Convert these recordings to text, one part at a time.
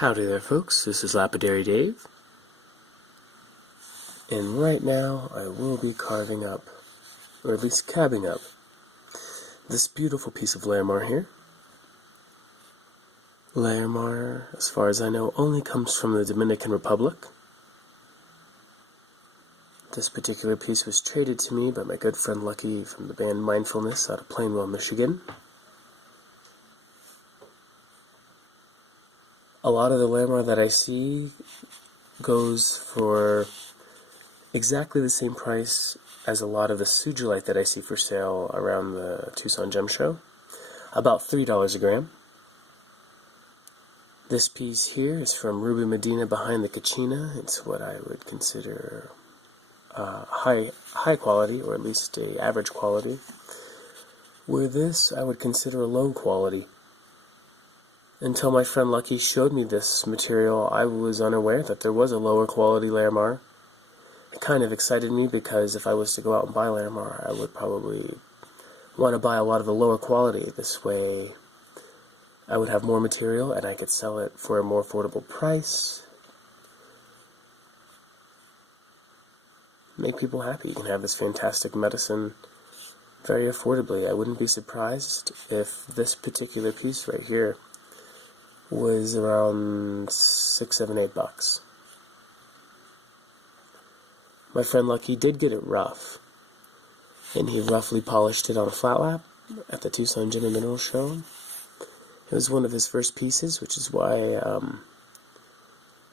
Howdy there folks, this is Lapidary Dave, and right now I will be carving up, or at least cabbing up, this beautiful piece of Larimar here. Larimar, as far as I know, only comes from the Dominican Republic. This particular piece was traded to me by my good friend Lucky from the band Mindfulness out of Plainwell, Michigan. A lot of the Larimar that I see goes for exactly the same price as a lot of the sugilite that I see for sale around the Tucson Gem Show. About $3 a gram. This piece here is from Ruby Medina behind the Kachina. It's what I would consider high quality, or at least a average quality. Where this I would consider a low quality. Until my friend Lucky showed me this material, I was unaware that there was a lower quality Larimar. It kind of excited me because if I was to go out and buy Larimar, I would probably want to buy a lot of the lower quality. This way I would have more material and I could sell it for a more affordable price. Make people happy. You can have this fantastic medicine very affordably. I wouldn't be surprised if this particular piece right here was around $6, $7, $8. My friend Lucky did get it rough, and he roughly polished it on a flat lap at the Tucson Gem and Mineral Show. It was one of his first pieces, which is why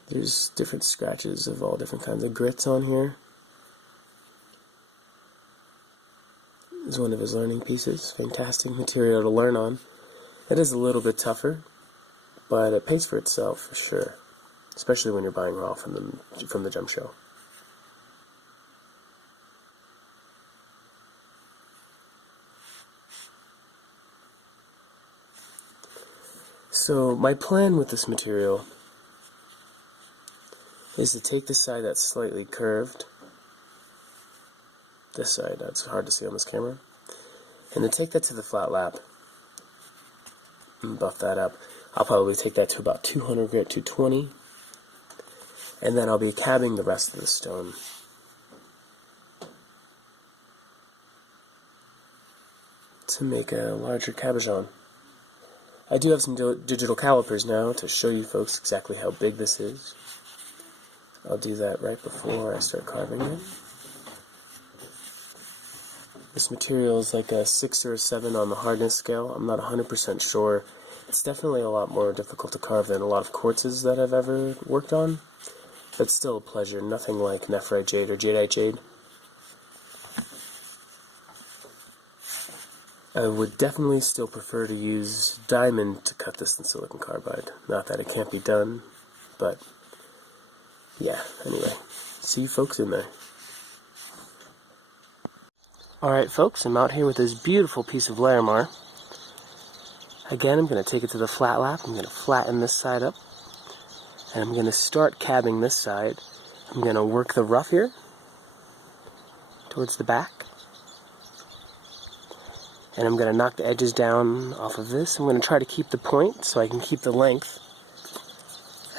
there's different scratches of all different kinds of grits on here. It was one of his learning pieces. Fantastic material to learn on. It is a little bit tougher, but it pays for itself for sure, especially when you're buying raw from the Gem Show. So my plan with this material is to take the side that's slightly curved, this side, that's hard to see on this camera, and to take that to the flat lap and buff that up. I'll probably take that to about 200 grit, 220, and then I'll be cabbing the rest of the stone. To make a larger cabochon. I do have some digital calipers now to show you folks exactly how big this is. I'll do that right before I start carving it. This material is like a 6 or a 7 on the hardness scale. I'm not 100% sure. It's definitely a lot more difficult to carve than a lot of quartzes that I've ever worked on, but still a pleasure. Nothing like nephrite jade or jadeite jade. I would definitely still prefer to use diamond to cut this than silicon carbide. Not that it can't be done, but yeah, anyway. See you folks in there. Alright folks, I'm out here with this beautiful piece of Larimar. Again, I'm going to take it to the flat lap. I'm going to flatten this side up. And I'm going to start cabbing this side. I'm going to work the rough here towards the back. And I'm going to knock the edges down off of this. I'm going to try to keep the point so I can keep the length.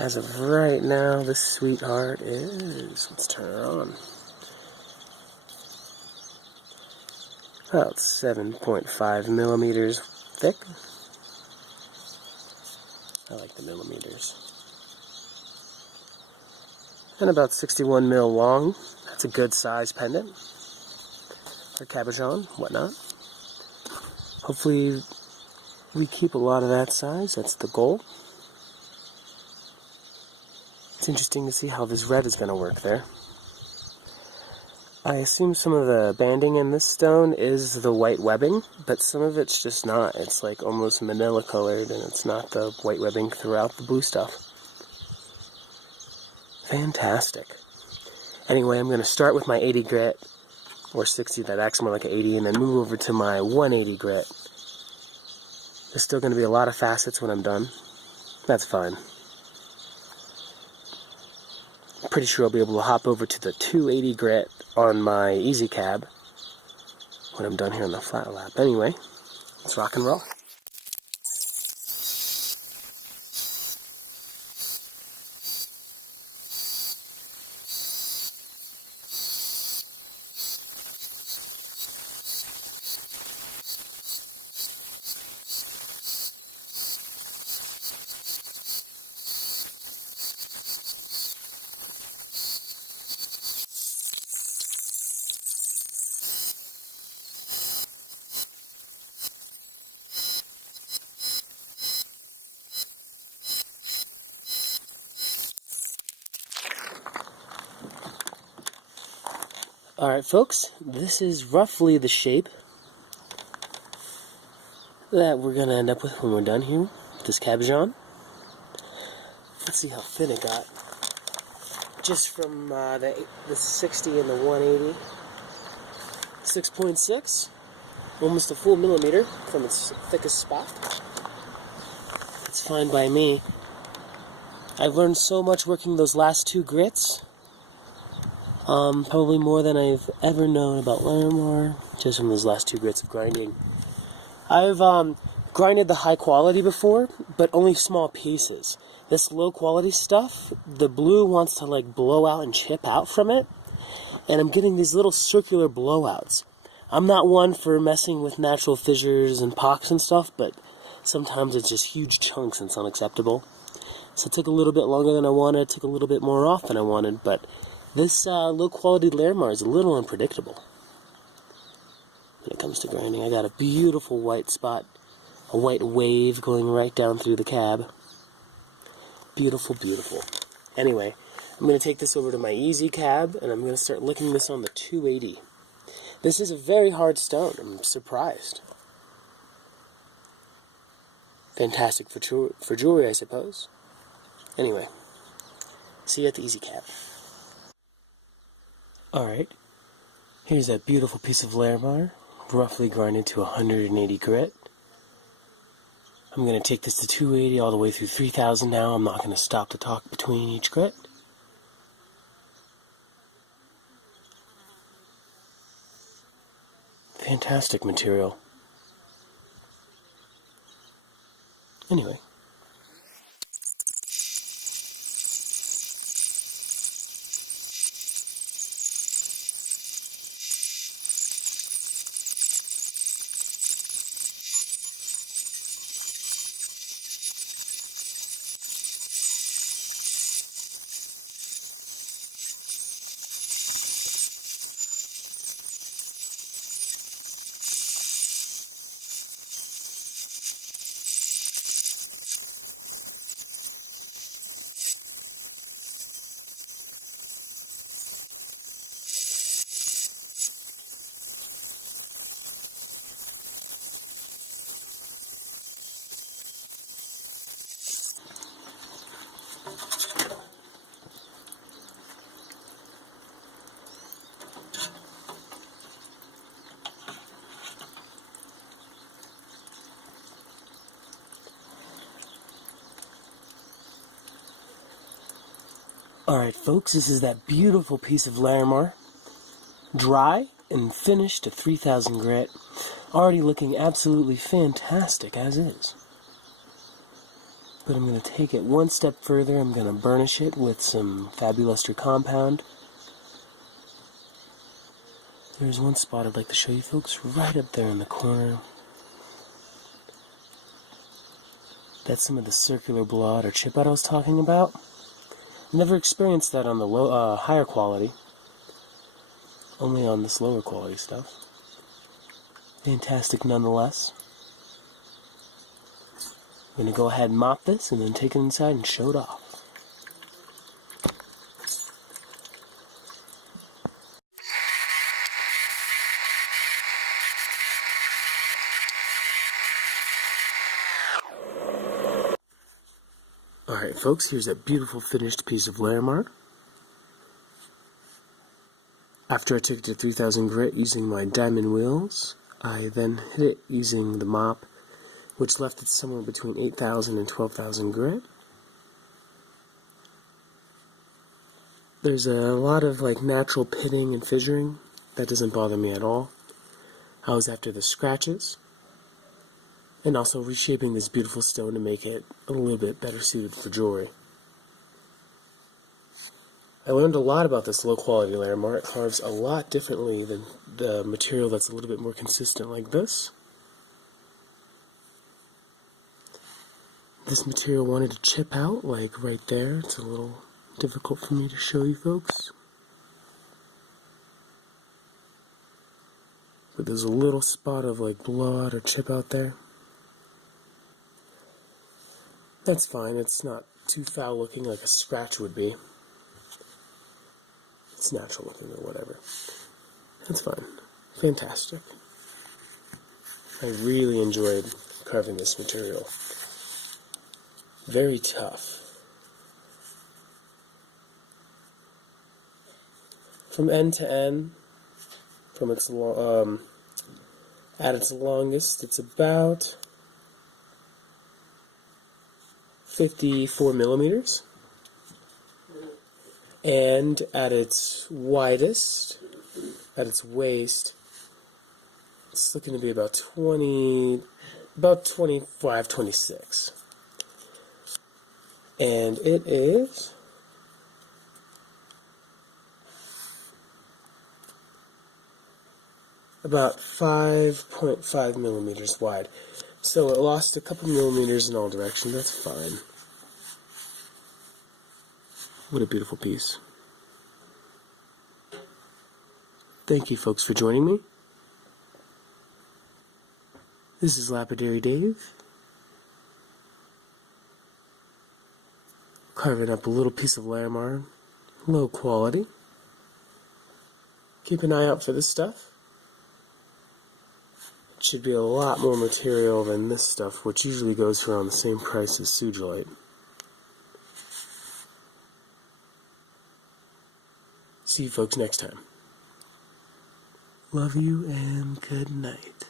As of right now, this sweetheart is, let's turn her on, about 7.5 millimeters thick. I like the millimeters. And about 61 mil long. That's a good size pendant or cabochon, whatnot. Hopefully we keep a lot of that size. That's the goal. It's interesting to see how this red is going to work there. I assume some of the banding in this stone is the white webbing, but some of it's just not. It's like almost manila colored, and it's not the white webbing throughout the blue stuff. Fantastic. Anyway, I'm going to start with my 80 grit, or 60, that acts more like an 80, and then move over to my 180 grit. There's still going to be a lot of facets when I'm done. That's fine. I'm pretty sure I'll be able to hop over to the 280 grit on my easy cab when I'm done here on the flat lap. Anyway, let's rock and roll. Alright folks, this is roughly the shape that we're going to end up with when we're done here with this cabochon. Let's see how thin it got. Just from the 60 and the 180. 6.6. Almost a full millimeter from its thickest spot. It's fine by me. I've learned so much working those last two grits. Probably more than I've ever known about Larimar, just from those last two grits of grinding. I've grinded the high quality before, but only small pieces. This low quality stuff, the blue wants to like blow out and chip out from it, and I'm getting these little circular blowouts. I'm not one for messing with natural fissures and pocks and stuff, but sometimes it's just huge chunks and it's unacceptable. So it took a little bit longer than I wanted, it took a little bit more off than I wanted, but this low quality Larimar is a little unpredictable when it comes to grinding. I got a beautiful white spot, a white wave going right down through the cab. Beautiful, beautiful. Anyway, I'm going to take this over to my easy cab, and I'm going to start licking this on the 280. This is a very hard stone. I'm surprised. Fantastic for jewelry, I suppose. Anyway, see you at the easy cab. Alright, here's that beautiful piece of Larimar, roughly grinded to 180 grit. I'm going to take this to 280 all the way through 3000 now. I'm not going to stop to talk between each grit. Fantastic material. Anyway. Alright folks, this is that beautiful piece of Larimar. Dry and finished to 3000 grit. Already looking absolutely fantastic as is. But I'm going to take it one step further. I'm going to burnish it with some Fabuluster compound. There's one spot I'd like to show you folks, right up there in the corner. That's some of the circular blowout or chip out I was talking about. Never experienced that on the higher quality. Only on this lower quality stuff. Fantastic nonetheless. I'm going to go ahead and mop this and then take it inside and show it off. Alright folks, here's that beautiful finished piece of Larimar. After I took it to 3000 grit using my diamond wheels, I then hit it using the mop, which left it somewhere between 8000 and 12,000 grit. There's a lot of like natural pitting and fissuring. That doesn't bother me at all. I was after the scratches, and also reshaping this beautiful stone to make it a little bit better suited for jewelry. I learned a lot about this low quality Larimar. It carves a lot differently than the material that's a little bit more consistent like this. This material wanted to chip out, like right there. It's a little difficult for me to show you folks. But there's a little spot of like blowout or chip out there. That's fine, it's not too foul looking like a scratch would be. It's natural looking or whatever. That's fine. Fantastic. I really enjoyed carving this material. Very tough. From end to end, from its at its longest, it's about 54 millimeters, and at its widest, at its waist, it's looking to be about 25, 26. And it is about 5.5 millimeters wide. So it lost a couple millimeters in all directions. That's fine. What a beautiful piece. Thank you, folks, for joining me. This is Lapidary Dave, carving up a little piece of Larimar, low quality. Keep an eye out for this stuff. It should be a lot more material than this stuff, which usually goes for around the same price as sugilite. See you folks next time. Love you and good night.